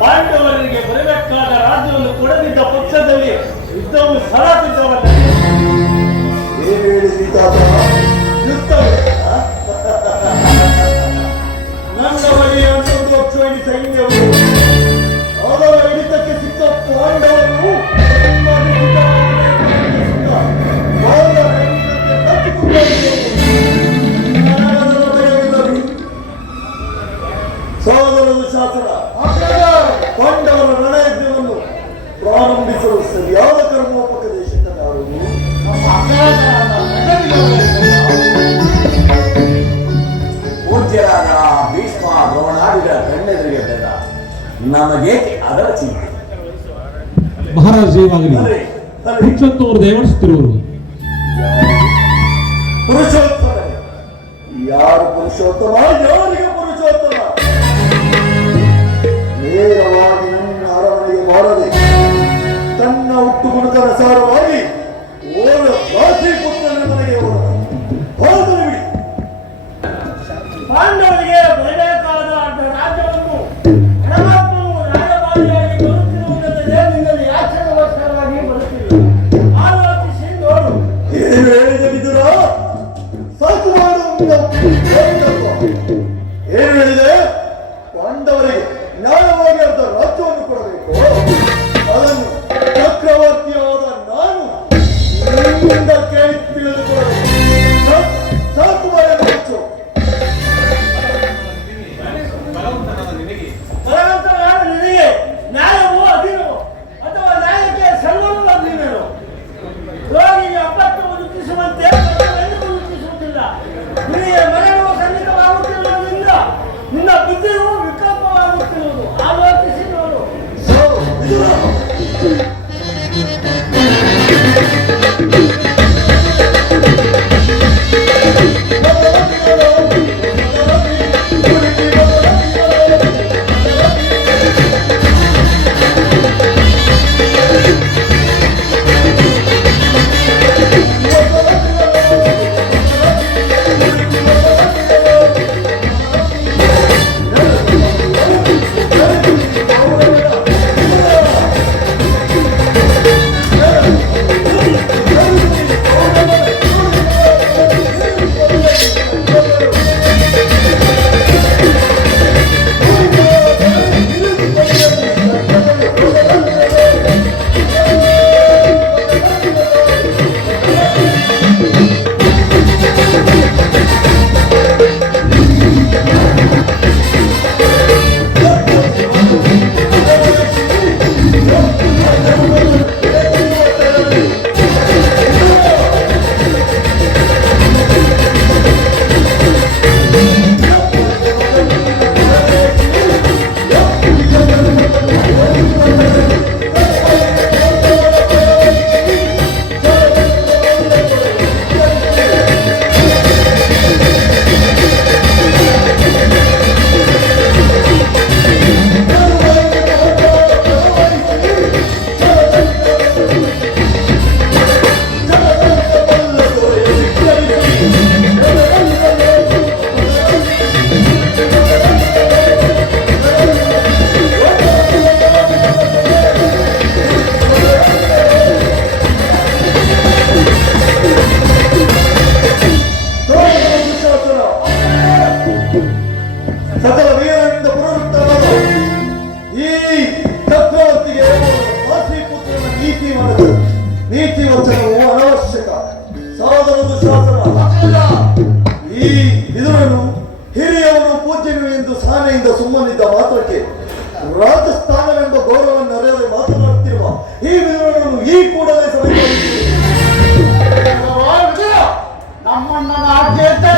ಪಾಂಡವರಿಗೆ ಬರಬೇಕಾದ ರಾಜ್ಯವನ್ನು ಕೊಡದಿದ್ದ ಪಕ್ಷದಲ್ಲಿ ಯುದ್ಧವು ಸರಾತಿದ್ದವಲ್ಲ. ನನ್ನ ಬಳಿ ಅಂತೊಂದು ಅಕ್ಷೋಣಿ ಸೈನ್ಯವು ಅವರ ಹಿಡಿತಕ್ಕೆ ಸಿಕ್ಕ ಪಾಂಡವರು ಸೋದರರು ಶಾಸನ ಪಾಂಡವರ ರಣಯಜ್ಞವನ್ನು ಪ್ರಾರಂಭಿಸಲು ಸರಿಯಾದ ಕರ್ಮೋಪದೇಶಕರು ಪೂಜ್ಯರಾದ ಭೀಷ್ಮ ದ್ರೋಣಾದಿಗಳ ಕಣ್ಣೆದುರಿಗೆ ಬೆದ ನಮಗೇಕೆ ಅದರ ಚಿಂತೆ? ಮಹಾರಾಜ ಜಯವಾಗಲಿ. ಪುರುಷೋತ್ತಮರು ದಯಮಾಡಿಸುತ್ತಿರುವರು. ಪುರುಷೋತ್ತಮ ಯಾರು ಪುರುಷೋತ್ತಮ? ಯಾರಿಗೆ ಪುರುಷೋತ್ತಮ? ನೇರವಾಗಿ ನನ್ನ ಅರಮನೆಗೆ ಬಾರದೆ ತನ್ನ ಹುಟ್ಟು ಗುಣಕರ ಸಾರವಾಗಿ ಓಡ ರಾಶಿ ಪುತ್ರನ ಮನೆಗೆ ಹೋದರೆ ಬಿಡಿ. ಪಾಂಡವರಿಗೆ ಬರಬೇಕಾದ ರಾಜ್ಯವನ್ನು ಪರಮಾತ್ಮನು ರಾಜಭಾರಿಯಾಗಿ ಬರುತ್ತಿರುವುದಲ್ಲದೆ ನಿನ್ನಲ್ಲಿ ಯಾಚನೆಗೋಸ್ಕರವಾಗಿ ಬರುತ್ತಿಲ್ಲ. ಆಲೋಚಿಸಿ ನೋಡು. ಏನು ಹೇಳಿದ ಬಿದ್ದುರ ಸಾಕು ಮಾಡು. ಏನು ಹೇಳಿದೆ? ಪಾಂಡವರಿಗೆ ನ್ಯಾಯವಾಗಿ ಅರ್ಧ ರಾಜ್ಯವನ್ನು ಕೊಡಬೇಕು. ಅದನ್ನು ಚಕ್ರವರ್ತಿಯಾದ ನಾನು ನಿಮ್ಮಿಂದ ಕೇಳಿ ತಿಳಿದು ಸಾಧನದ ಶಾಸನ. ಈ ವಿದುರನು ಹಿರಿಯವನು ಪೂಜ್ಯನು ಎಂದು ಸಾನೆಯಿಂದ ಸುಮ್ಮನಿದ್ದ ಮಾತ್ರಕ್ಕೆ ರಾಜಸ್ಥಾನವೆಂಬ ಗೌರವವನ್ನು ಅರಿಯದೆ ಮಾತನಾಡುತ್ತಿರುವ ಈ ವಿದುರನನ್ನು ಈ ಕೂಡಲೇ ಸಭೆಗೆ ನಮ್ಮನ್ನ ಆಜ್ಞೆಯಂತೆ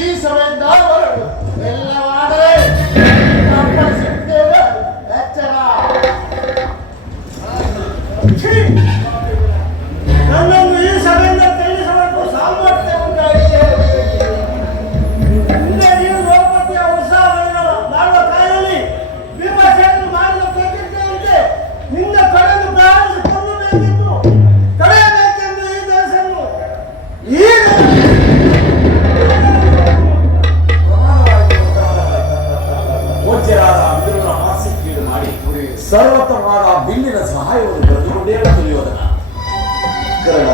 ಈ ಸಭೆಯಿಂದ ಹೊರಡು. ಎಲ್ಲವಾದರೆ ತಪ್ಪಿಸುತ್ತೇವೆ. ಎಚ್ಚರ. ನನ್ನನ್ನು ಈ ಸಭೆಯಿಂದ ತಿಳಿಸಬೇಕು ಸಾಮರ್ಥ್ಯ ಉಂಟಾಗಿದೆ. ಹಿಂದೆ ನೀವು ದ್ರೌಪದಿಯ ಉತ್ಸಾಹವನ್ನು ಮಾಡುವ ಕಾಲದಲ್ಲಿ ಭೀಮಸೇನನು ಮಾಡಿದ ಪ್ರತಿಜ್ಞೆಯಂತೆ ನಿನ್ನ ಕಡೆದು ಪ್ರಾರಂಭಿಸಿಕೊಂಡು ಬೇಕಿತ್ತು. ಕಳೆಯಬೇಕೆಂದು ಈ ದೇಶವನ್ನು ಈಗ ಪೂಜ್ಯರಾದ ವಿದುರನ ಮಾಸಿಕೀಡು ಮಾಡಿ ಸರ್ವತವಾದ ಬಿಲ್ಲಿನ ಸಹಾಯವನ್ನು ಪಡೆದುಕೊಂಡೇ ದುರ್ಯೋಧನ. ಕರ್ಣ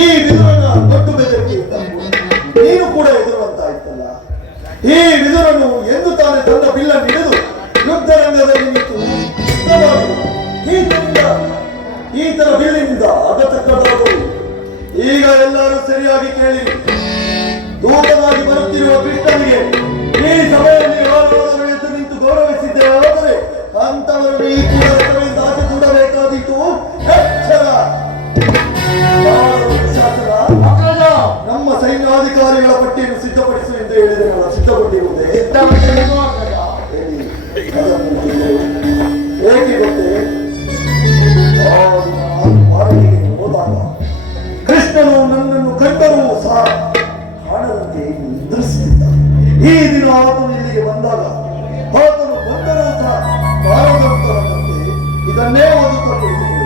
ಈ ವಿದುರನ ದೊಡ್ಡ ಬೆದರಿಕೆ ನೀನು ಕೂಡ ಎದುರುವಂತಾಯ್ತಲ್ಲ. ಈ ವಿದುರನು ಎಂದು ತಾನೇ ತನ್ನ ಬಿಲ್ಲನ್ನು ಹಿಡಿದು ಯುದ್ಧ ರಂಗದಲ್ಲಿ ನಿಂತು ಈತನ ಬಿಲ್ಲಿನಿಂದ ಅಗತಕ್ಕದಾದರು. ಈಗ ಎಲ್ಲರೂ ಸರಿಯಾಗಿ ಕೇಳಿ, ದೂತನಾಗಿ ಬರುತ್ತಿರುವ ಕೃಷ್ಣನಿಗೆ ಈ ಸಭೆಯಲ್ಲಿ ಯಾರಾದರೂ ಎದ್ದು ನಿಂತು ಗೌರವಿಸಿದ್ದೇ ಆದರೆ ಅಂತವರನ್ನು ಈ ಕೂಡ ಸಭೆಯಿಂದ ಆಚೆ ದೂಡಬೇಕಾದೀತು. ಎಚ್ಚರ. ನಮ್ಮ ಸೈನ್ಯಾಧಿಕಾರಿಗಳ ಪಟ್ಟಿಯನ್ನು ಸಿದ್ಧಪಡಿಸು ಎಂದು ಹೇಳಿದೆನಲ್ಲ, ಸಿದ್ಧಪಟ್ಟಿರುವುದೇ? ಏಕೆ ಗೊತ್ತೇ? ಹೋದಾಗ ಕೃಷ್ಣನು ನನ್ನನ್ನು ಕಂಡರೂ ಸಹ ಕಾಣದಂತೆ ನಿದ್ರಿಸುತ್ತಿದ್ದ. ಈ ದಿನ ಆತನು ಇಲ್ಲಿಗೆ ಬಂದಾಗ ಆತನು ಬಂದರೂ ಸಹ ಕಾಣದಂತೆ ಇದನ್ನೇ ಓದುತ್ತಾ ಕುಳಿತುಕೊಳ್ಳಿ.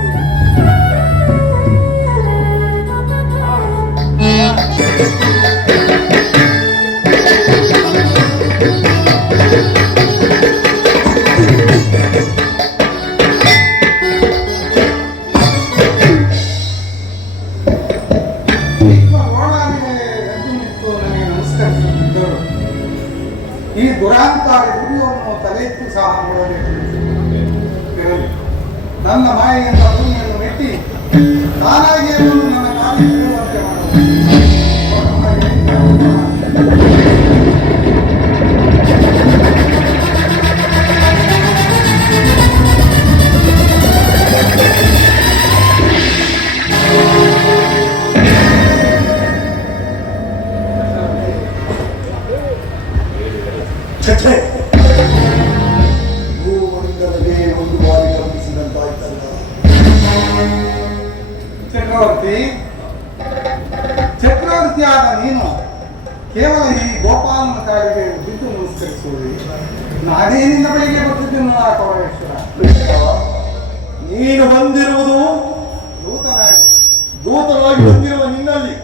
ಈ ದುರಾಂಕಾರಿ ದುರ್ಯೋಧನನು ತಲೆ ಎತ್ತಿ ಸಹ ನೋಡಬೇಕು. ನನ್ನ ಮಾಯೆಯಿಂದ ಭೂಮಿಯನ್ನು ಮೆಟ್ಟಿ ತಾನಾಗಿ ನನ್ನ ಕಾಲಿಗೆ ಬೀಳುವಂತೆ ಒಂದು ಬಾರಿ ಗಮನಿಸಿದಂತಾಯ್ತಲ್ಲ. ಚಕ್ರವರ್ತಿಯಾದ ನೀನು ಕೇವಲ ಈ ಗೋಪಾಲನ ಕಾಲಿಗೆ ಬಿದ್ದು ನಮಸ್ಕರಿಸುವುದು. ನಾನೇ ನಿನ್ನ ಬಳಿಗೆ ಬರ್ತಿದ್ದೇನೆ ಪರಮೇಶ್ವರ. ನೀನು ಬಂದಿರುವುದು ದೂತನಾಗಿ ಬಂದಿರುವ ನಿನ್ನಲ್ಲಿ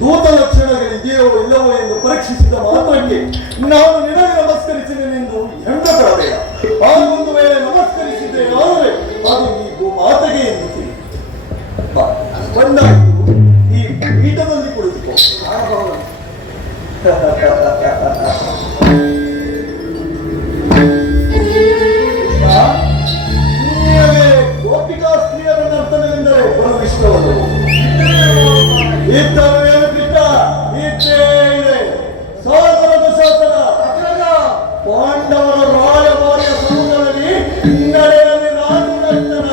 ದೂತ ಲಕ್ಷಣಗಳಿದೆಯೋ ಇಲ್ಲವೋ ಎಂದು ಪರೀಕ್ಷಿಸಿದ ಮಾತ್ರಕ್ಕೆ ನಾನು ನಿನಗೆ ನಮಸ್ಕರಿಸಿದೆನೆಂದು ಹೆಂಡಬೇಡ. ಒಂದು ವೇಳೆ ನಮಸ್ಕರಿಸಿದ್ದೆ ಆದರೆ ಅದು ಈ ಗೋಮಾತೆಗೆ ಎಂದು ತಿಳಿ. ಬಂದಾಯಿತು, ಈ ಪೀಠದಲ್ಲಿ ಕುಳಿತುಕೋ. ಗೋಪಿಕಾ ಸ್ತ್ರೀಯರ ನರ್ತನವೆಂದರೆ ಬಲು ಇಷ್ಟವಲ್ಲ. ಇದ್ದರು ಏನು ಬಿಟ್ಟ ಇದ್ದೇ ಇದೆ. ಸಾಗರದ ಶಾಸನ ಪಾಂಡವರ ರಾಯಭಾರಿಯ ಸಮೂಹದಲ್ಲಿ ನಡೆಯಲಿ ರಾಜು ನರ್ತನ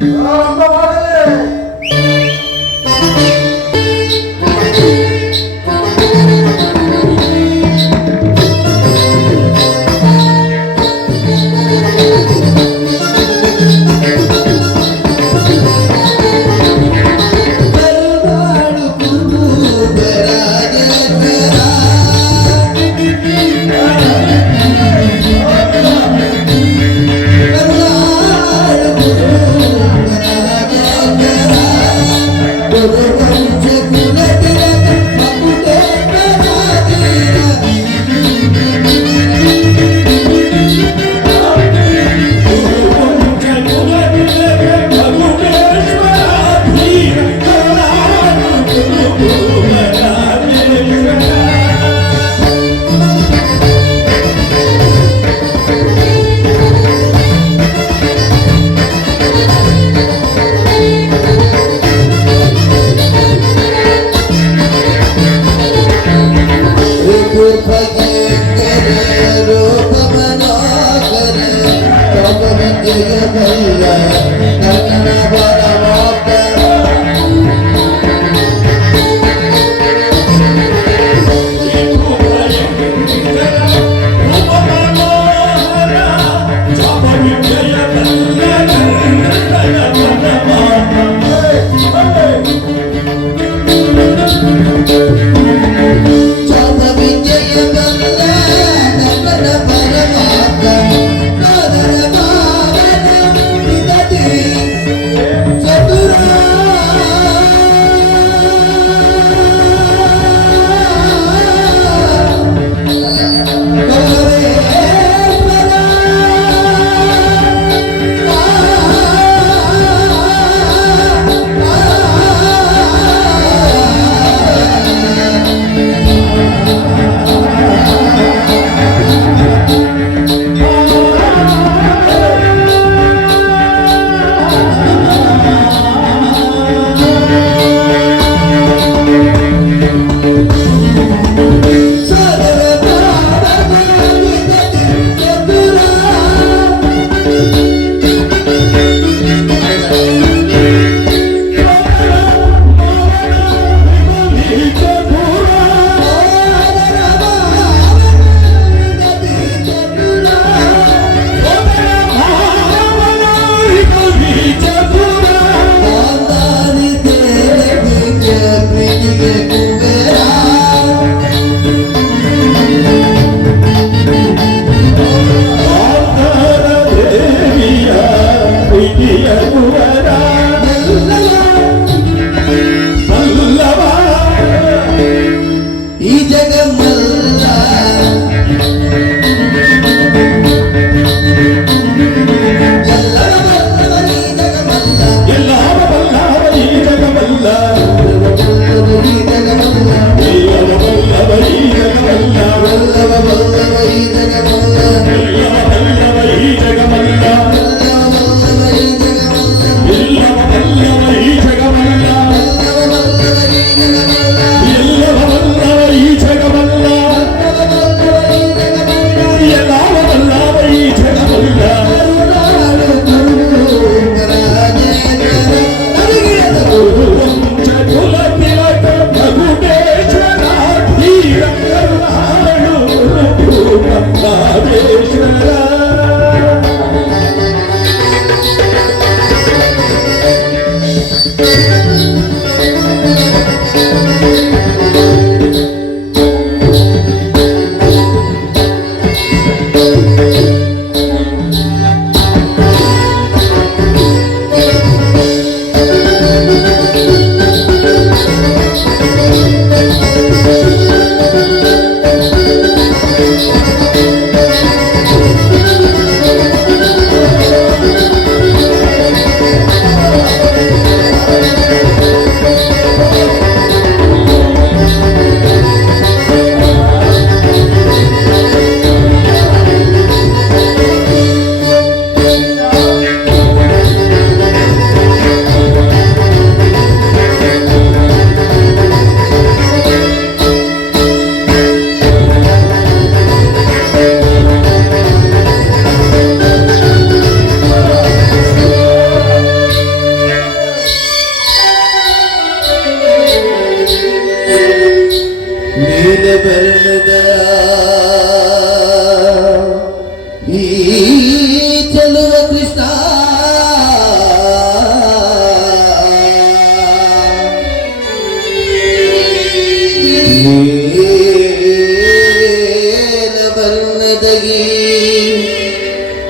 ಪ್ರಾರಂಭವಾಗಲೇ.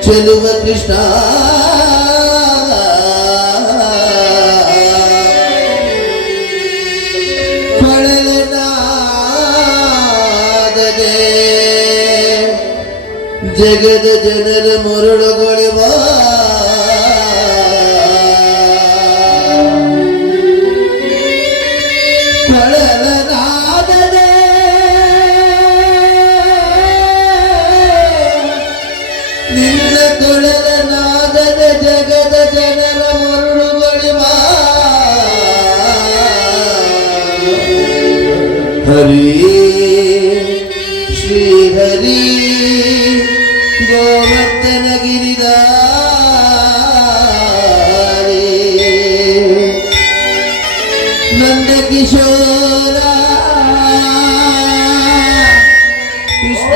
ಚೆಲುವ ಕೃಷ್ಣ ಕೊಳಲನಾದದೆ ಜಗದ ಜನರ ಮುರುಳುಗೊಳಿವ ಕೊಳಲನಾದದೆ ನಿನ್ನ ಕೊಳಲನಾದದ ಜಗದ ಜನರ ಮುರುಳುಗೊಳಿವ ಹರಿ ಶ್ರೀ ಹರಿ ಗೋವರ್ಧನ ಗಿರಿದ ಕಿಶೋರ ಕೃಷ್ಣ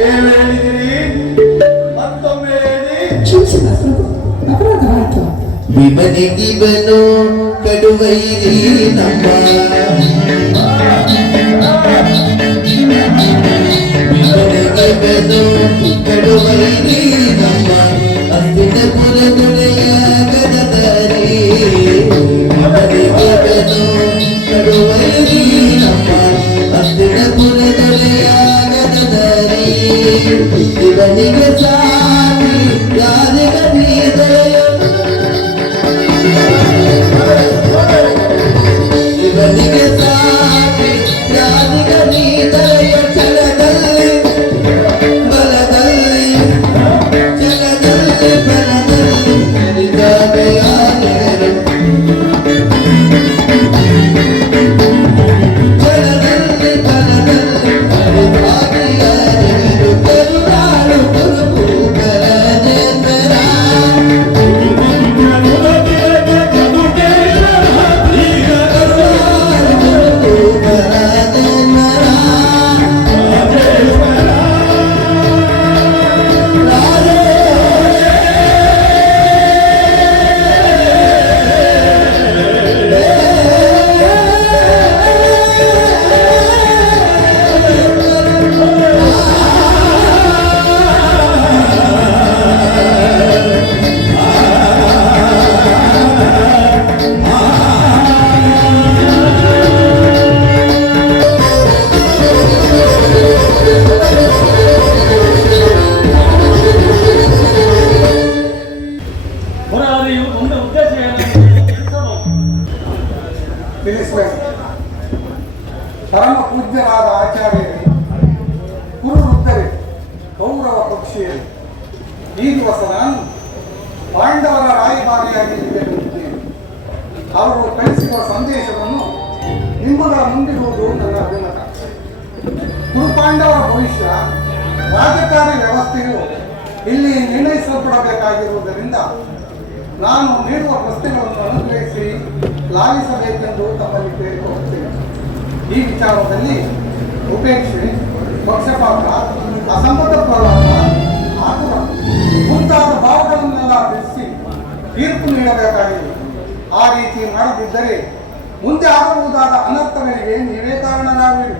ಏನು ಹೇಳಿದಿರಿ? ಮತ್ತೊಮ್ಮೆ ಹೇಳಿ. ವಿಮನಿಗಿಬನು ಕಡುವೈರಿ ನಮ್ಮ ವಿಮನಿಗಿಬನು ಕಡುವೈರಿ ನಮ್ಮ ಅಸ್ತಿನಪುರ ದುಳೆಯ ಗದರಿ ವಿಮನಿಗಿಬನು ಕಡುವೈರಿ ನಮ್ಮ ಅಸ್ತಿನಪುರ ದುಳೆಯ ಗದರಿ ಇವನಿಗೆ ಸಾರಿ ಯಾರಿಗ ನೀದಯ ಇವನಿಗೆ ಸಾರಿ ಯಾರಿಗ ನೀದಯ ಛಲದಲ್ಲಿ ಬಲದಲ್ಲಿ ಛಲದಲ್ಲಿ ಬಲದಲ್ಲಿ ಇದ್ದಾಗೆ ಯಾರಿಗರು ಛಲದಲ್ಲಿ ಬಲದಲ್ಲಿ ಇದ್ದಾಗೆ ಯಾರಿಗರು ಕರುಣಾಳು ಗುರುಭೂಪರ ಜನ್ಮರ ಮುರಾರಿಯು ಒಂದು ಉದ್ದೇಶ ಏನೆಂದು ತಿಳಿಸಬಹುದು. ತಿಳಿಸಬೇಕು. ಪರಮ ಪೂಜ್ಯರಾದ ಆಚಾರ್ಯರು ಕುರುವೃತ್ತರೇ ಕೌರವ ಪಕ್ಷಿಯರು ಈ ದಿವಸ ನಾನು ಪಾಂಡವರ ರಾಯಭಾರಿಯಾಗಿ ಇಲ್ಲಿಗೆ ಬಂದಿದ್ದೇನೆ. ಅವರು ಕಳಿಸಿರುವ ಸಂದೇಶವನ್ನು ನಿಮ್ಮಗಳ ಮುಂದಿರುವುದು ನನ್ನ ಅಭಿಮತ. ಕುರುಪಾಂಡವರ ಭವಿಷ್ಯ ರಾಜಕಾರಿ ವ್ಯವಸ್ಥೆಯು ಇಲ್ಲಿ ನಿರ್ಣಯಿಸಲ್ಪಡಬೇಕಾಗಿರುವುದರಿಂದ ನಾನು ನೀಡುವ ಪ್ರಶ್ನೆಗಳನ್ನು ಅನುಗ್ರಹಿಸಿ ಲಾಲಿಸಬೇಕೆಂದು ತಮ್ಮಲ್ಲಿ ಕೇಳಿಕೊಳ್ಳುತ್ತೇನೆ. ಈ ವಿಚಾರದಲ್ಲಿ ಉಪೇಕ್ಷೆ, ಪಕ್ಷಪಾತ, ಅಸಮ್ಮತ ಪ್ರಲಾಪ, ಆತುರ ಮುಂತಾದ ಭಾವಗಳನ್ನೆಲ್ಲ ತಿಳಿಸಿ ತೀರ್ಪು ನೀಡಬೇಕಾಗಿದೆ. ಆ ರೀತಿ ಮಾಡದಿದ್ದರೆ ಮುಂದೆ ಆಗಬಹುದಾದ ಅನರ್ಥಗಳಿಗೆ ನೀವೇ ಕಾರಣರಾಗುವಿರಿ.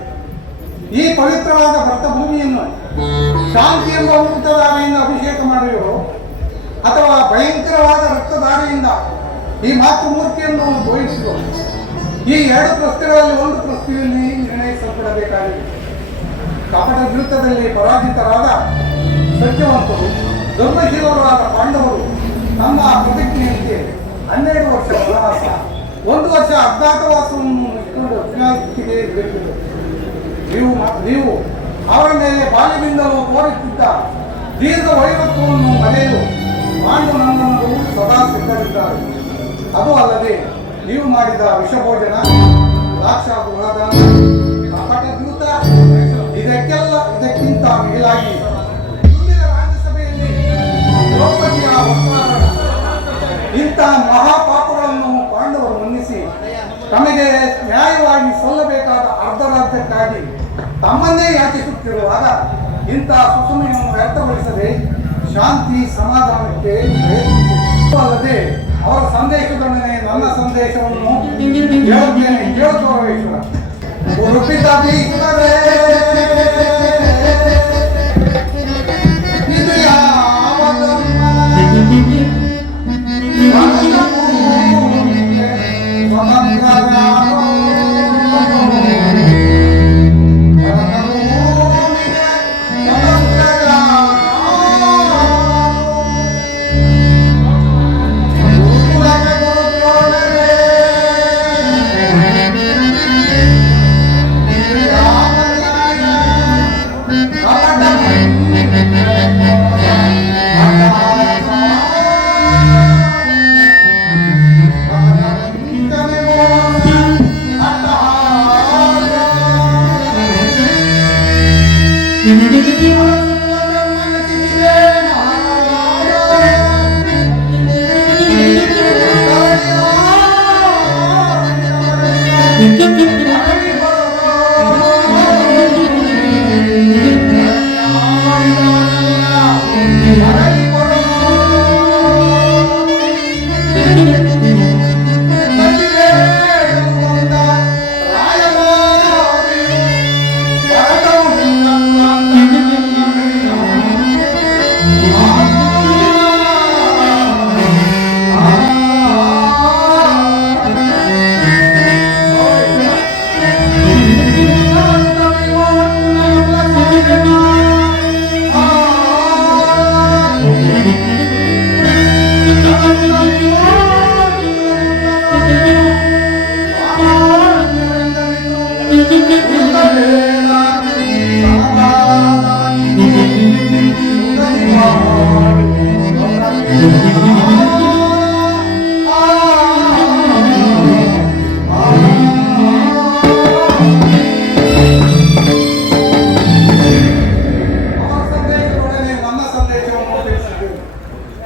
ಈ ಪವಿತ್ರವಾದ ಭರತಭೂಮಿಯನ್ನು ಶಾಂತಿ ಎಂಬ ಊಟಧಾರೆಯಿಂದ ಅಭಿಷೇಕ ಮಾಡುವಿರೋ ಅಥವಾ ಭಯಂಕರವಾದ ರಕ್ತಧಾರೆಯಿಂದ ಈ ಮಾತೃಮೂರ್ತಿಯನ್ನು ಘೋಷಿಸುವ ಈ ಎರಡು ಪ್ರಶ್ನೆಗಳಲ್ಲಿ ಒಂದು ಪ್ರಶ್ನೆಯಲ್ಲಿ ನಿರ್ಣಯಿಸಲ್ಪಡಬೇಕಾಗಿದೆ. ಕಪಟ ಯುದ್ಧದಲ್ಲಿ ಪರಾಜಿತರಾದ ಸತ್ಯವಂತರು ಧರ್ಮಶೀಲರಾದ ಪಾಂಡವರು ತಮ್ಮ ಪ್ರತಿಜ್ಞೆಯಂತೆ 12 ವರ್ಷ ವನವಾಸ, 1 ವರ್ಷ ಅಜ್ಞಾತವಾಸವನ್ನು ಮುಗಿಸಿಕೊಂಡು ವಿನಾಶಿಗೆ ಬೇಕಿದೆ. ನೀವು ಅವರ ಮೇಲೆ ಬಾಲ್ಯದಿಂದಲೂ ತೋರುತ್ತಿದ್ದ ದೀರ್ಘ ವೈರತ್ವವನ್ನು ಮರೆಯಲು ಪಾಂಡುನಂದನರು ಸದಾ ಸಿದ್ಧರಿದ್ದಾರೆ. ಅದು ಅಲ್ಲದೆ ನೀವು ಮಾಡಿದ ವಿಷಭೋಜನ, ದ್ರಾಕ್ಷಾಗೃಹದಾನ, ಕಪಟ ದ್ಯೂತ, ಇದಕ್ಕಿಂತ ಮಿಗಿಲಾಗಿ ಮುಂದಿನ ರಾಜ್ಯಸಭೆಯಲ್ಲಿ ದ್ರೌಪದಿಯ ವಸ್ತ್ರಾಭರಣ ಇಂತಹ ಮಹಾಪಾಪಗಳನ್ನು ಪಾಂಡವರು ಮನ್ನಿಸಿ ತಮಗೆ ನ್ಯಾಯವಾಗಿ ಸಲ್ಲಬೇಕಾದ ಅರ್ಧ ರಾಜ್ಯಕ್ಕಾಗಿ ತಮ್ಮನ್ನೇ ಯಾಚಿಸುತ್ತಿರುವಾಗ ಇಂತಹ ಸುಸಮಯವನ್ನು ವ್ಯಕ್ತಪಡಿಸದೆ ಶಾಂತಿ ಸಮಾಧಾನಕ್ಕೆ ಪ್ರಯತ್ನಿಸಿ. ಅಲ್ಲದೆ ಅವರ ಸಂದೇಶದೊಡನೆ ನನ್ನ ಸಂದೇಶವನ್ನು ಹೇಳುತ್ತೇನೆ. ಕೇಳುತ್ತೇಶ್ವರ ಇದು ಯಾವ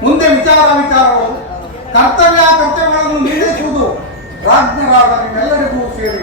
ಮುಂದೆ ವಿಚಾರಗಳು ಕರ್ತವ್ಯಗಳನ್ನು ನಿರ್ವಹಿಸುವುದು ರಾಜ್ಞರಾದ ನಿಮ್ಮೆಲ್ಲರಿಗೂ ಸೇರಿ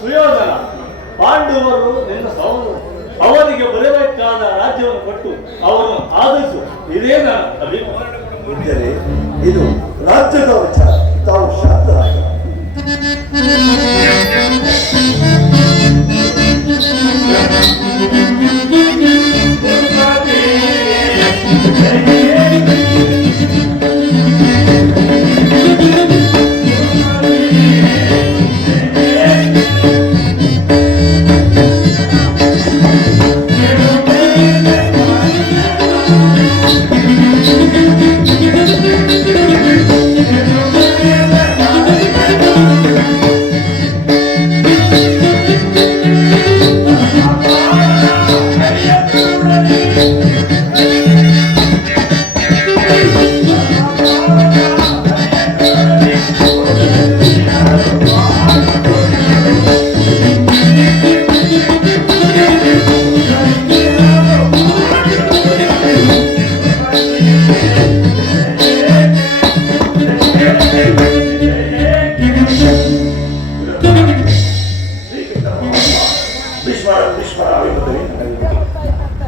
ಸುಯೋಧನ ಪಾಂಡವರು ನಿನ್ನ ಸಹೋದರ, ಅವನಿಗೆ ಬರಬೇಕಾದ ರಾಜ್ಯವನ್ನು ಕೊಟ್ಟು ಅವನು ಆದರಿಸು. ಇದೇ ನನ್ನ ಅಭಿಪ್ರಾಯ. ಇದು ರಾಜ್ಯದ ವಿಚಾರ, ತಾವು ಶಾಂತರಾಗಿ.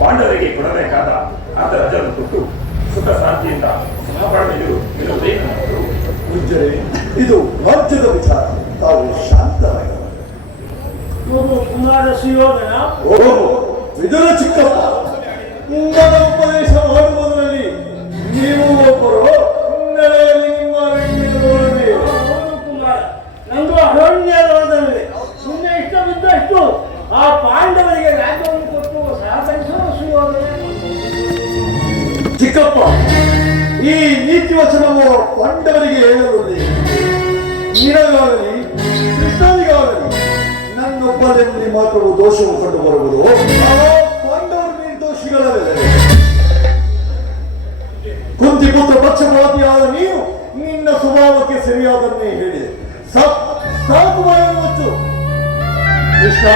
ಪಾಂಡವರಿಗೆ ಕೊಡಬೇಕಾದ ಆದ ರಾಜ್ಯವನ್ನು ಕೊಟ್ಟು ಸುಖ ಶಾಂತಿಯಿಂದ ಸಮಾಧಾನವಿರು ಇರುವುದೇ ನನ್ನ ಪೂಜ್ಯರೇ, ಇದು ರಾಜ್ಯದ ವಿಚಾರ, ತಾವು ಶಾಂತರಾಗಿ. ಕುಮಾರ ಸುಯೋಧನ, ಓಹೋ, ವಿದುರ ಚಿಕ್ಕಪ್ಪ, ನನ್ನ ಉಪದೇಶ ಮಾಡುವುದರಲ್ಲಿ ನೀವು ಒಬ್ಬರು, ಹಿನ್ನೆಲೆಯಲ್ಲಿ ನಿಮ್ಮ ಅರಣ್ಯದೊಳಗೆ. ಹೌದು ಕುಮಾರ, ನಂದು ಅರಣ್ಯದೊಳಗೆ ಸುಮ್ಮನೆ ಇಷ್ಟವಿದ್ದಷ್ಟು ಆ ಪಾಂಡವರಿಗೆ ರಾಜ್ಯವನ್ನು ಕೊಟ್ಟು ಸಹಕರಿಸುವ ಸುಯೋಧನ. ಚಿಕ್ಕಪ್ಪ, ಈ ನೀತಿ ವಚನವು ಪಾಂಡವರಿಗೆ ಹೇಳಲು ನಿನಗಾಗಲಿ ಕೃಷ್ಣನಿಗಾಗಲಿ ನನ್ನೊಬ್ಬರಲ್ಲಿ ಮಾತ್ರ ದೋಷವು ಕಂಡು ಬರುವುದು. ಆ ಪಾಂಡವರು ನಿರ್ದೋಷಿಗಳಲ್ಲದೆ ಕುಂತಿಪುತ್ರ ಪಕ್ಷಪಾತಿಯಾದ ನೀನು ನಿನ್ನ ಸ್ವಭಾವಕ್ಕೆ ಸರಿಯಾದನ್ನೇ ಹೇಳಿದೆ. ಸಾಕು ಮುಚ್ಚು ಕೃಷ್ಣ.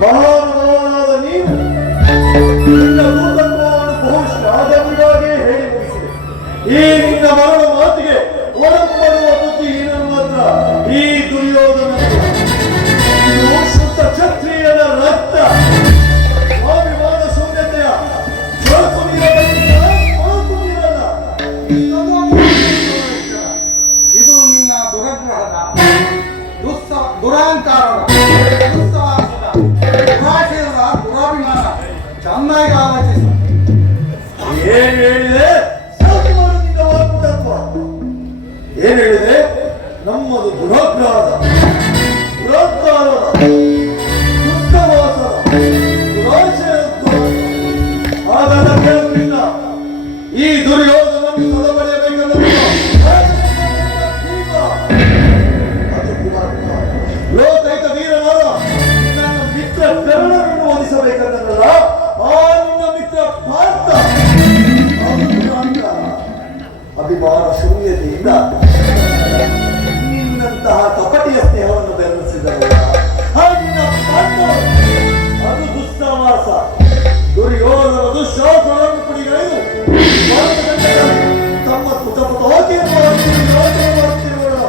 ಮಹಾನುಭಾವನಾದ ನೀನು ನಿನ್ನ ದೂತತ್ವವನ್ನು ಬಹುಶ್ರಾದವಾಗಿ ಹೇಳಿ ಮುಗಿಸಿದೆ. ಈ ನಿನ್ನ ಮರಣ ಮಾತಿಗೆ ಒಳಪಡುವ ಬುದ್ಧಿ ಏನನ್ನು ಮಾತ್ರ ಈ ದುರ್ಯೋಧನ ಇದು ಶುದ್ಧ ಕ್ಷತ್ರಿಯನ ರಕ್ತ ಸ್ವಾಭಿಮಾನ ಶೂನ್ಯತೆಯ ಸ್ವಲ್ಪ ನೀರಲ್ಲ. ಇದು ನಿನ್ನ ದುರಗ್ರಹದ ದುರಾಂಕಾರದ ದುಸ್ಸಾಹಸದ ದುರಾಶಯದ ದುರಾಭಿಮಾನ. ಚೆನ್ನಾಗಿ ಆಲೋಚಿಸು. ಏನ್ ಹೇಳಿದೆ? ಸಾಕು ಮಾಡು ನಿನ್ನ ವಾಗ್ಪಟುತ್ವ. ಏನ್ ಹೇಳಿದೆ? ನಮ್ಮದು ದುರಾಗ್ರಹದ ದುರಾಂಕಾರದ ದುಃಖವಾಸದ ದುರಾಶಯದ. ಹಾಗಾದ ಕೇಳುವುದಿಲ್ಲ. ಈ ದುರ್ಯೋಧನನ್ನು ಸದಬಡಿಯಬೇಕಲ್ಲ ಲೋಕೈಕ ವೀರನಾದ ನನ್ನ ಮಿತ್ರ ಕರ್ಣನನ್ನು ಓದಿಸಬೇಕಲ್ಲ. ಆ ನಿನ್ನ ಮಿತ್ರ ಪಾರ್ಥ ಅಭಿಮಾನ ಶೂನ್ಯತೆಯಿಂದ ನಿನ್ನಂತಹ ಕಪಟಿಯ ಸ್ನೇಹವನ್ನು ಬೆರೆಸಿದರಲ್ಲ. ಆ ನಿನ್ನ ಪಾರ್ಥ ಅದು ದುಸ್ಸಾಹಸ ದುರ್ಯೋಧನ ದುಶ್ಯಾಸನವನ್ನು ಕುಡಿಗೈದು ತಮ್ಮ ಪುಟಪುಟೋಕಿಯನ್ನು ಮಾಡುತ್ತಿರುವಲ್ಲ.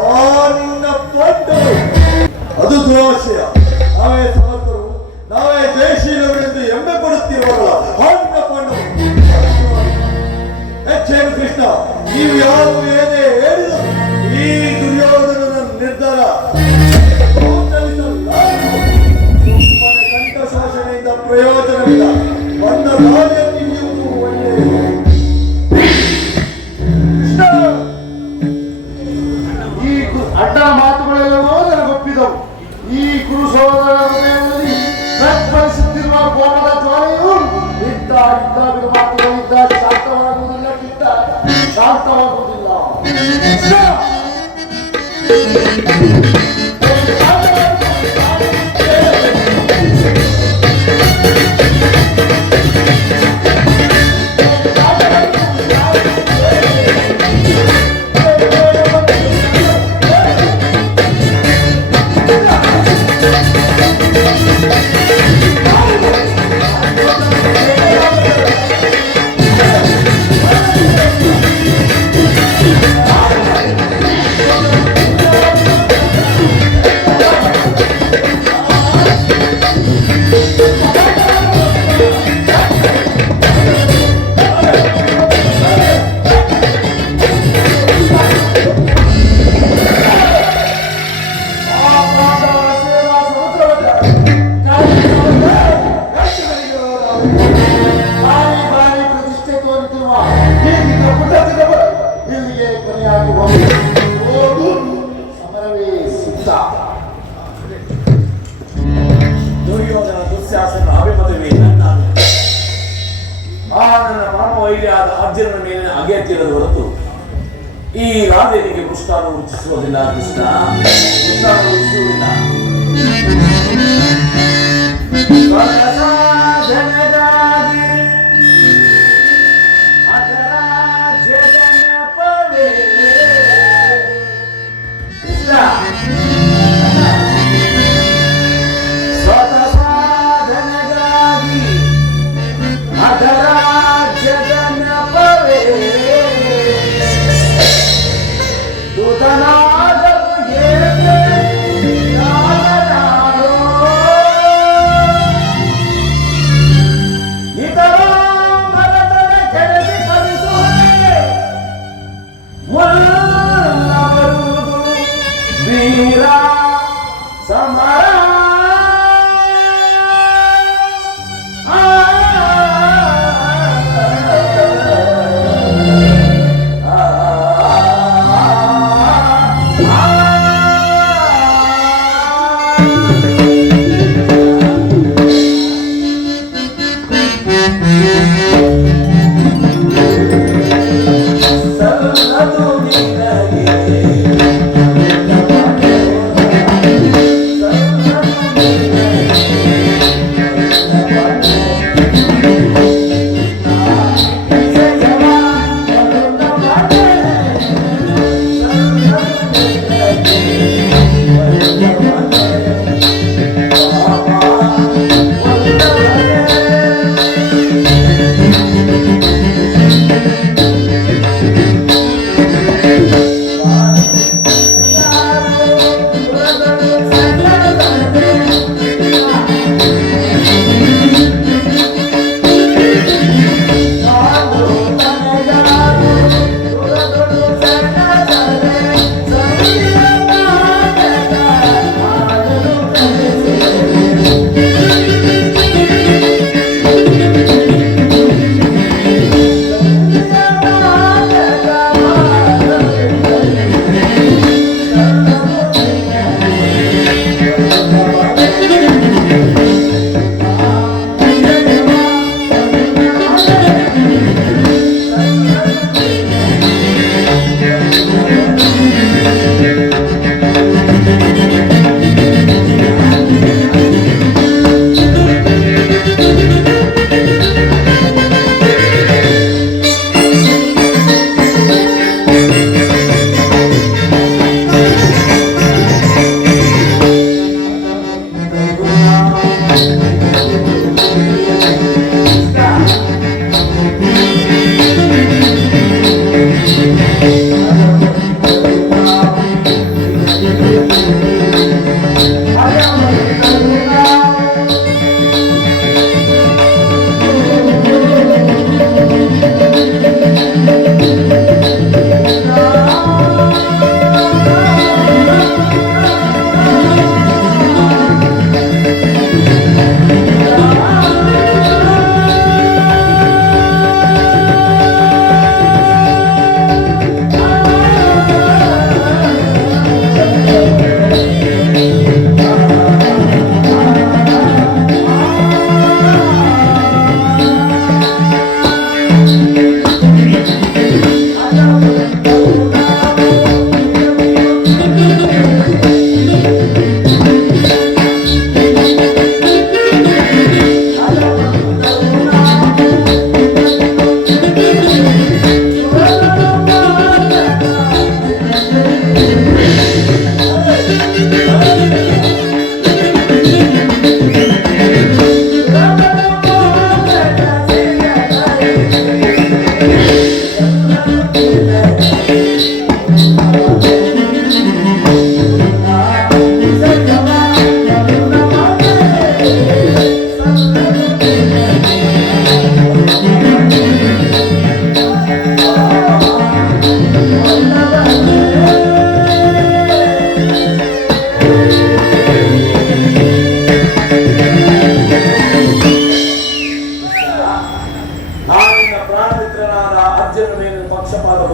ಆ ನಿನ್ನ ಪಟ್ಟು ಅದು ದುರಾಶಯ. ನಾವೇ ಸಮರ್ಥರು, ನಾವೇ ಜಯಶೀಲರೆಂದು ಹೆಮ್ಮೆ ಪಡುತ್ತಿರುವಲ್ಲ. ಆ ನಿನ್ನ ಪಂಡು ಹೆಚ್ಚೇನು ಕೃಷ್ಣ, ನೀವು ಯಾರು ಏನೇ ಹೇಳಿದರು ಈ ದುರ್ಯೋಧನನ ನಿರ್ಧಾರ ಸುಮ್ಮನೆ ಕಂಠಶೋಷಣೆಯಿಂದ ಪ್ರಯೋಜನವಿಲ್ಲ. ಬಂದ ದಾರಿಯಲ್ಲಿ ನೀವು ಒಳ್ಳೆಯದು. ಈ ಅಡ್ಡ ಮಾತುಗಳೆಲ್ಲವೂ ನನಗೊಪ್ಪಿದವು. ಈ ಕುರು ಸಹೋದರರ ಹೃದಯದಲ್ಲಿ ಪ್ರಜ್ವಲಿಸುತ್ತಿರುವ ಕೋಪದ ಜ್ವಾಲೆಯು ಇದ್ದ ಮಾತುಗಳಿದ್ದ ಶಾಂತವಾಗುವುದಿಲ್ಲ, ಶಾಂತವಾಗುವುದಿಲ್ಲ. ದುರ್ಯೋಧನ ದುಶ್ಯಾಸನ ಅಭಿಮತವೇ ನನ್ನ ಆ ನನ್ನ ಪರಮವೈರಿಯಾದ ಅರ್ಜುನನ ಮೇಲಿನ ಅಗತ್ಯದ ಹೊರತು ಈ ರಾಧೆನಿಗೆ ಪುಷ್ಟಾನು ರುಚಿಸುವುದಿಲ್ಲ. ಕೃಷ್ಣ ಪುಷ್ಟಾನು ರುಚಿಸುವುದಿಲ್ಲ.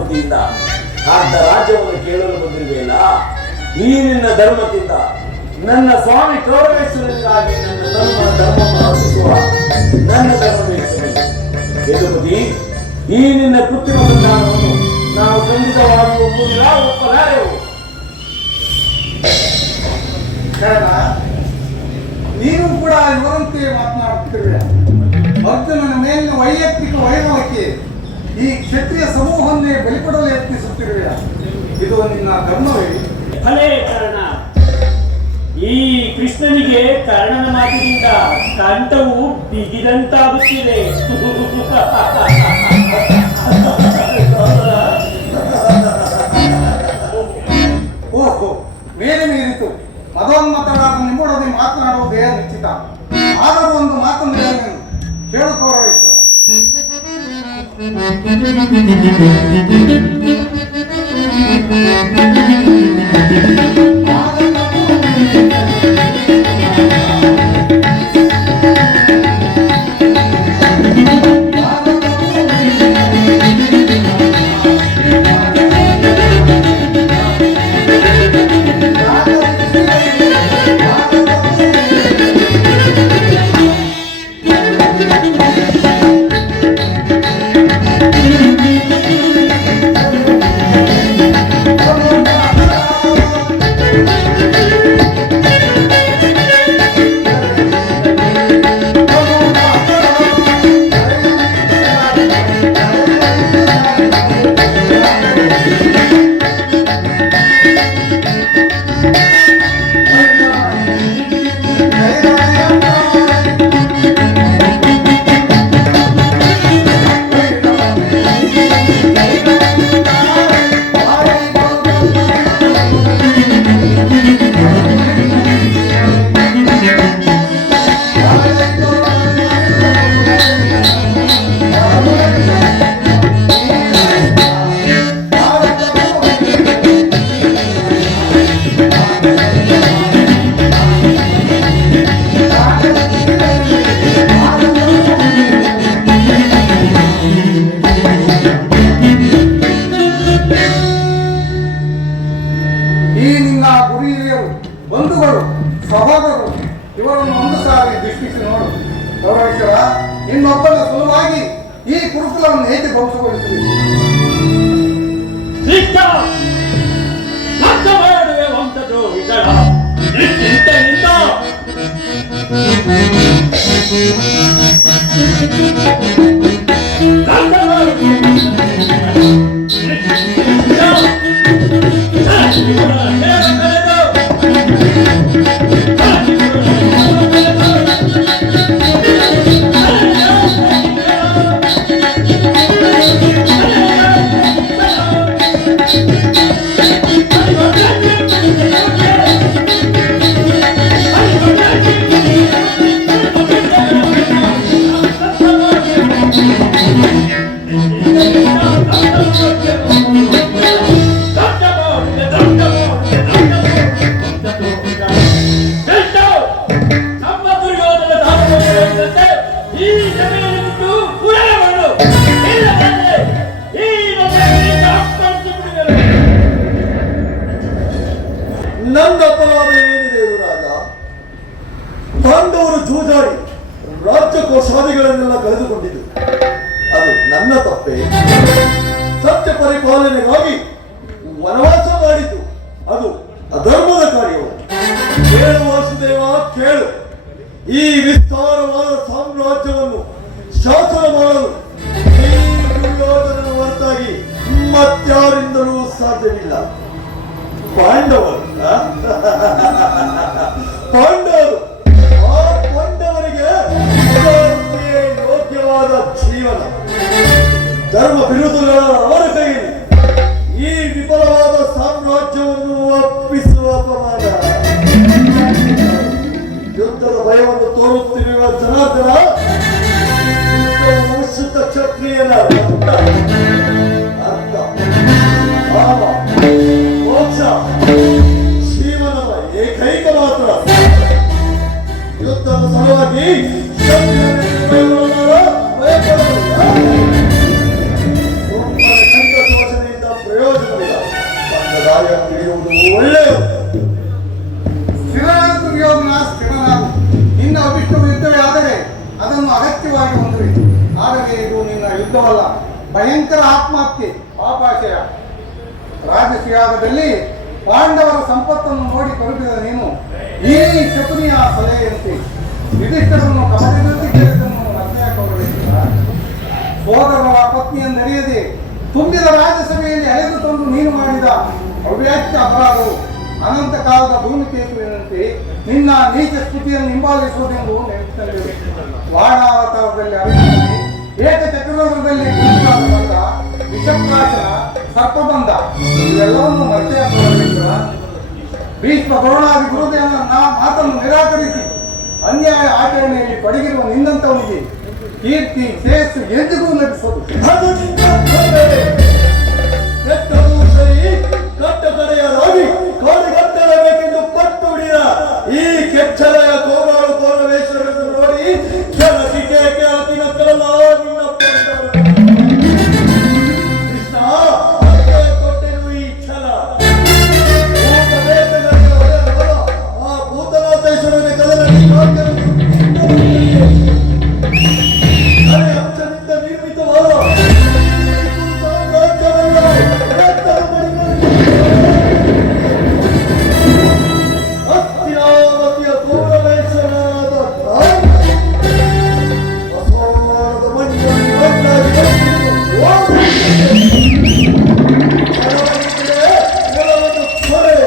ಬುದ್ಧಿಯಿಂದ ಅರ್ಧ ರಾಜ್ಯವನ್ನು ಕೇಳಲು ಬಂದಿರುವೆಯಲ್ಲ, ಈ ನಿನ್ನ ಧರ್ಮದಿಂದ ನನ್ನ ಸ್ವಾಮಿ ಗೌರವೇಶ್ವರನಿಗಾಗಿ ನನ್ನ ಧರ್ಮವನ್ನು ಅರ್ಪಿಸುವ ನನ್ನ ಧರ್ಮವೇಶ್ವರನಿಗೆ ಯದುಪತಿ, ಈ ನಿನ್ನ ಕೃತ್ರಿಮ ಸಂಧಾನವನ್ನು ನಾವು ಖಂಡಿತವಾಗಿ ಒಪ್ಪಲಾರೆವು. ಕಾರಣ ನೀನು ಕೂಡ ಇವರಂತೆ ಮಾತನಾಡುತ್ತಿರುವೆ. ಅರ್ಜುನನ ಮೇಲಿನ ವೈಯಕ್ತಿಕ ವೈಭವಕ್ಕೆ ಈ ಕ್ಷತ್ರಿಯ ಸಮೂಹವನ್ನೇ ಬಲಿಕೊಡಲು ಯತ್ನಿಸುತ್ತಿರುವೆ. ಇದು ನಿನ್ನ ಧರ್ಮವೇ? ಫಲೇ ಕರ್ಣ, ಈ ಕೃಷ್ಣನಿಗೆ ಕರ್ಣನ ಮಾತಿನಿಂದ ಕಂಠವು ಬಿಗಿದಂತಾಗುತ್ತಿದೆ. ಓಹೋ, ಮೇಲೆ ಮೀರಿತು. ಮದೋನ್ಮತರಾದ ನಿಮ್ಮೊಡನೆ ಮಾತನಾಡುವುದೇ ನಿಶ್ಚಿತ. ಆದರೂ ಒಂದು ಮಾತನ್ನು ಹೇಳುವೆನು, ಕೇಳು ಗೌರವೇಶ್ವರ. ಬಂಧುಗಳು, ಸಹೋದರರು ಇವರನ್ನು ಒಂದು ಸಾರಿ ದೃಷ್ಟಿಸಿ ನೋಡು. ಗೌರವೇಶ್ವರ, ಇನ್ನೊಬ್ಬನ ಸಲುವಾಗಿ ಈ ಕುರುಕುಲವನ್ನು ಹೇಗೆ ಧ್ವಂಸಗೊಳಿಸುವುದು? ನನ್ನ ಅಪರಾಧ ಏನಿದೆ ರಾಜ? ಪಾಂಡವರು ಜೂಜಾಡಿ ರಾಜ್ಯ ಕೋಶಾದಿಗಳನ್ನೆಲ್ಲ ಕಳೆದುಕೊಂಡಿದ್ದು ಅದು ನನ್ನ ತಪ್ಪೆ. ಸತ್ಯ ಪರಿಪಾಲನೆಗಾಗಿ ವನವಾಸ ಮಾಡಿದ್ದು ಅದು ಅಧರ್ಮದ ಕಾರ್ಯವು. ಕೇಳು ವಾಸುದೇವ, ಕೇಳು. ಈ ವಿಸ್ತಾರವಾದ ಸಾಮ್ರಾಜ್ಯವನ್ನು ಶಾಸನ ಮಾಡಲು ಈ ದುರ್ಯೋಧನನ ಹೊರತಾಗಿ ಮತ್ಯಾರಿಂದಲೂ ಸಾಧ್ಯವಿಲ್ಲ. ಪಾಂಡವರು ಪಾಂಡವರು ಆ ಪಾಂಡವರಿಗೆ ಯೋಗ್ಯವಾದ ಜೀವನ, ಧರ್ಮ ವಿರುದ್ಧಗಳ ಅವರ ಕೈಯಲ್ಲಿ ಈ ವಿಫಲವಾದ ಸಾಮ್ರಾಜ್ಯವನ್ನು ಒಪ್ಪಿಸುವ ಅಪಮಾನ. ಯುದ್ಧದ ಭಯವನ್ನು ತೋರುತ್ತಿರುವ ಜನಾರ್ದನ ಶುದ್ಧ ಕ್ಷತ್ರಿಯನ ರಕ್ತ, ಅರ್ಥ, ಭಾವ, ಮೋಕ್ಷ, ಜೀವನದ ಏಕೈಕ ಮಾತ್ರ. ಯುದ್ಧದ ಸಲುವಾಗಿ ಸುಮ್ಮನೆ ಕಂಠ ಶೋಷಣೆಯಿಂದ ಪಾಪಾಶಯ. ರಾಜಸಯಾಗದಲ್ಲಿ ಪಾಂಡವರ ಸಂಪತ್ತನ್ನು ನೋಡಿ ಕರುಟಿದ ನೀನು ಈ ಶಕುನಿಯ ಸಲಹೆಯಂತೆ ಯುಧಿಷ್ಠರನ್ನು ಕಮಲದಲ್ಲಿ ಕೇಳಿದನ್ನು ಮತ್ತೆಯಾಕಬೇಕಿಲ್ಲ. ಸೋದರರ ಪತ್ನಿಯನ್ನರಿಯದೆ ತುಂಬಿದ ರಾಜ್ಯಸಭೆಯಲ್ಲಿ ಅಲೆದು ತಂದು ನೀನು ಮಾಡಿದ ಅವ್ಯಾಚ್ಯ ಅಪರಾಧವು ಅನಂತ ಕಾಲದ ಭೂಮಿಕೇತುವಿನಂತೆ ನಿನ್ನ ನೀಚ ಸ್ಥಿತಿಯನ್ನು ಹಿಂಬಾಲಿಸುವುದೆಂದು ನೆನಪಿಸಲಿದೆ. ವಾಣಾವತಾರದಲ್ಲಿ ಅರವಿಂದನೆ, ಏಕಚಕ್ರದಲ್ಲಿ ಬಂದ ವಿಷಪ್ರಾಶನ, ಸರ್ಪಬಂಧ ಇವೆಲ್ಲವನ್ನು ಮರೆತೆಯಾಗಬೇಕಿಲ್ಲ. ಭೀಷ್ಮ ದ್ರೋಣಾದಿ ಗುರುದೇವನ ಮಾತನ್ನು ನಿರಾಕರಿಸಿ ಅನ್ಯಾಯ ಆಚರಣೆಯಲ್ಲಿ ಪಡಗಿರುವ ನಿನ್ನಂತವನಿಗೆ ಕೀರ್ತಿ ಶ್ರೇಯಸ್ಸು ಎಂದಿಗೂ ಲಭಿಸೋದು. ಅದು ನಿನ್ನ ತೊಂದರೆ. ಕೆಟ್ಟದು ಸರಿ, ಕಟ್ಟ ಕಡೆಯಲಾಗಿ ಕಾಡುಗಟ್ಟಲೇಬೇಕೆಂದು ಪಟ್ಟು ಹಿಡಿದ ಈ ಕೆಚ್ಚಲೆಯ ಕೋರಾಳು ಕೋರವೇಶ್ವರನ್ನು ನೋಡಿ ಕೆಳಗೆ ಕೇಕೆ ಹಾಕಿ ನಕ್ಕಲಲ್ಲ ನಿನ್ನ ಪಂಡವರು. ಕೃಷ್ಣ, ಅದಕ್ಕೆ ಕೊಟ್ಟೆನು ಈ ಛಲ. ಭೂತವೇದಗಳಿಗೆ ಒಡೆಯನಲ್ಲ, ಆ ಭೂತನಾಥೇಶ್ವರನ ಕದನಲ್ಲಿ ಕಾಕೆಯನ್ನು ಅರೆ ಅಚ್ಚನಿಂದ ನಿರ್ಮಿತವಾದ ಹಸ್ತಿನಾವತಿಯ ಕೋರವೇಶ್ವರನಾದ ಬಸವಣ್ಣದ ಮಣ್ಣಿನಲ್ಲಿ ಒಂದಾಗಿ ನೆಲವನ್ನು ಕೊರೆ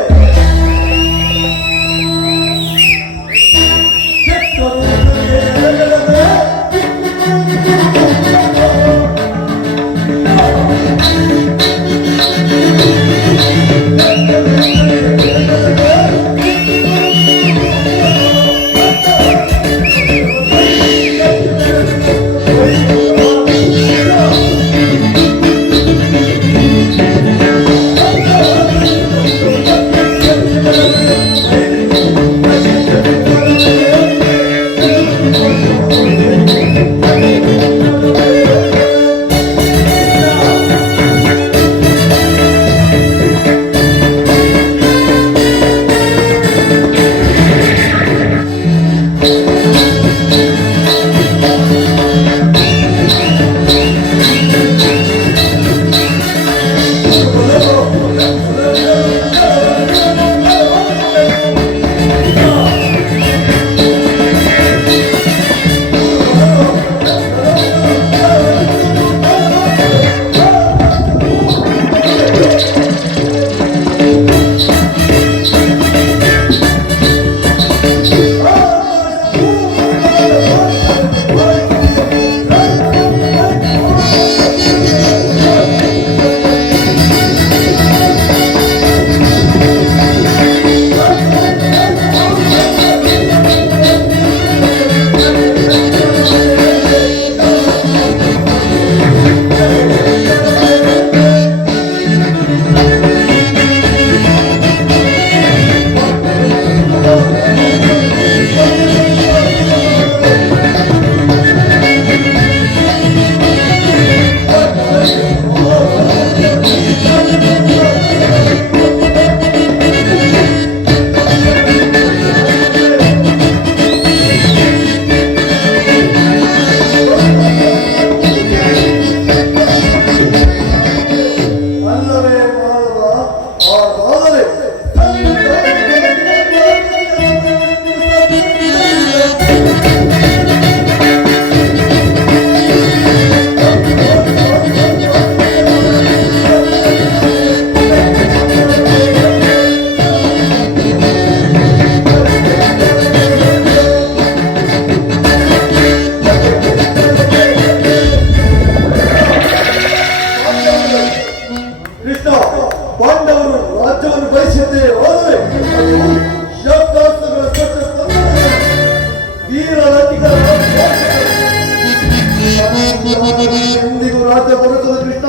ಎಂದಿಗೂ ರಾಜ್ಯ ಬರುತ್ತದೆ ಕೃಷ್ಣ,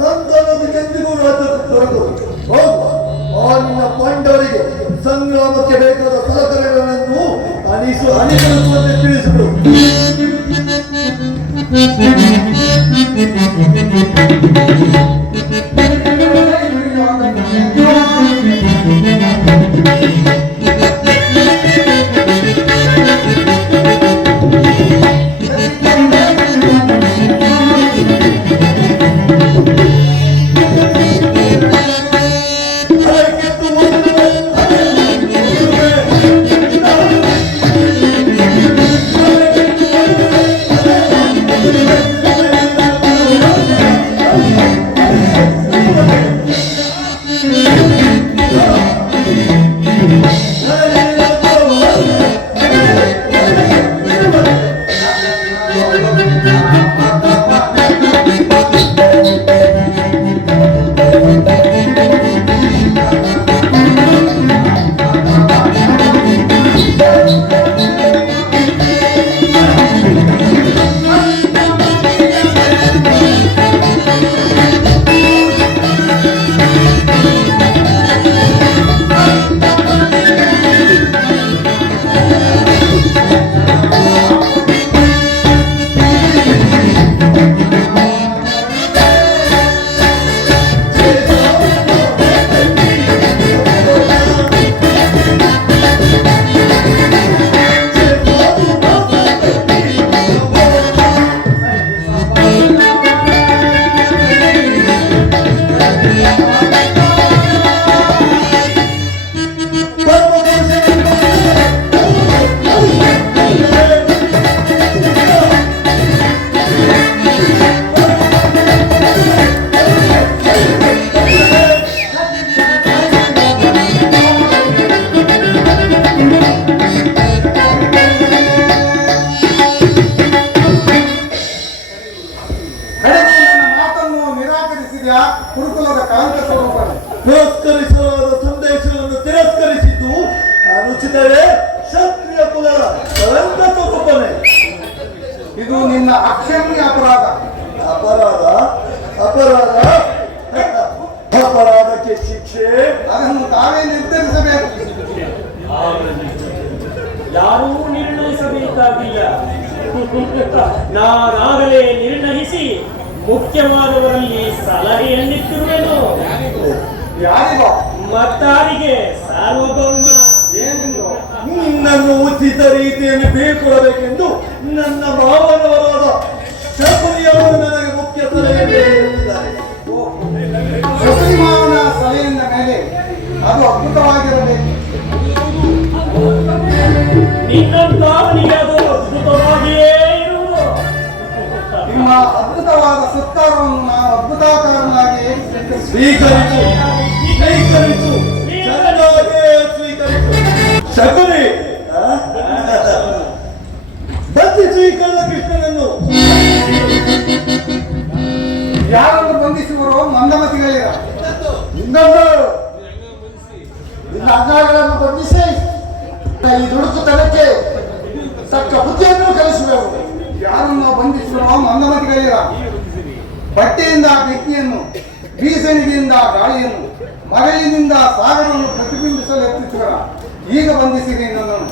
ಸಂತಾನದಕ್ಕೆಂದಿಗೂ ರಾಜ್ಯ ದೊರಕುವುದು. ಹೌದು, ಆ ನಿನ್ನ ಪಾಂಡವರಿಗೆ ಸಂಗ್ರಾಮಕ್ಕೆ ಬೇಕಾದ ಸಲಕರಣೆಗಳನ್ನು ಅನಿಸುವಂತೆ ತಿಳಿಸಿಬಿಡು. ಶಾಂತ ಸ್ವರೂಪನೇ. ಪುರಸ್ಕರಿಸಲಾದ ಸಂದೇಶವನ್ನು ತಿರಸ್ಕರಿಸಿದ್ದು ಅನುಚಿತವೇ? ಕ್ಷತ್ರಿಯ ಕುಲದ ಕಳಂಕ ಸ್ವರೂಪನೇ. ಇದು ನಿನ್ನ ಅಕ್ಷಮ್ಯ ಅಪರಾಧ. ಅಪರಾಧ ಅಪರಾಧ ಅಪರಾಧಕ್ಕೆ ಶಿಕ್ಷೆ ಅದನ್ನು ತಾವೇ ನಿರ್ಧರಿಸಬೇಕು. ಯಾರೂ ನಿರ್ಣಯಿಸಬೇಕಾಗಿಲ್ಲ. ನಾನಾಗಲೇ ನಿರ್ಣಯಿಸಿ ಮುಖ್ಯವಾದವರಲ್ಲಿ ಸಲಹೆಯನ್ನಿಟ್ಟಿರುವೆನು. ಯಾರಿಗೋ ಮತ್ತಾರಿಗೆ ಸಾರ್ವಭೌಮ ಏನೆಂದು ನಿನ್ನನ್ನು ಉಚಿತ ರೀತಿಯಲ್ಲಿ ಬೀಳ್ಕೊಡಬೇಕೆಂದು ನನ್ನ ಮಾವನವರಾದ ಶಕುನಿಯವರು ನನಗೆ ಮುಖ್ಯ ಸಲಹೆ ನೀಡಿದ್ದಾರೆ. ಶಬರಿಮಾವನ ಸಲಹೆಯಿಂದ ಮೇಲೆ ಅದು ಅದ್ಭುತವಾಗಿರಬೇಕು. ನಿನ್ನಂತಾವನಿಗೆ ಅದು ಅದ್ಭುತವಾಗಿಯೇ ಇರುವುದು. ನಿಮ್ಮ ಅದ್ಭುತವಾದ ಸತ್ಕಾರವನ್ನು ನಾನು ಅದ್ಭುತಾಕಾರನಾಗಿ ಸ್ವೀಕರಿಸು ಸ್ವೀಕರಿಸು ಚೆನ್ನಾಗೇ ಸ್ವೀಕರಿಸು. ಶಕುನಿ ಬಂಧಿಸು ಈ ಕಳ್ಳ ಕೃಷ್ಣನನ್ನು. ಯಾರನ್ನು ಬಂಧಿಸುವರೋ ಮಂದಮತಿಗಳಿರ. ಇನ್ನೊಂದು ನಿನ್ನ ಅಂಗಗಳನ್ನು ಬಂಧಿಸಿ ಈ ದುಡುಕುತನಕ್ಕೆ ತಕ್ಕ ಬುದ್ಧಿಯನ್ನು ಕಲಿಸುವೆವು. ಯಾರನ್ನು ಬಂಧಿಸುವರೋ ಮಂದಮತಿಗಳಿರ. ಬಟ್ಟೆಯಿಂದ ಬೆಂಕಿಯನ್ನು, ಬೀಸಣಿಗೆಯಿಂದ ಗಾಳಿಯನ್ನು, ಮರಳಿನಿಂದ ಸಾಗರವನ್ನು ಪ್ರತಿಬಿಂಬಿಸಲು ಯತ್ನಿಸುವರ. ಈಗ ಬಂಧಿಸಿರಿ ನನ್ನನ್ನು.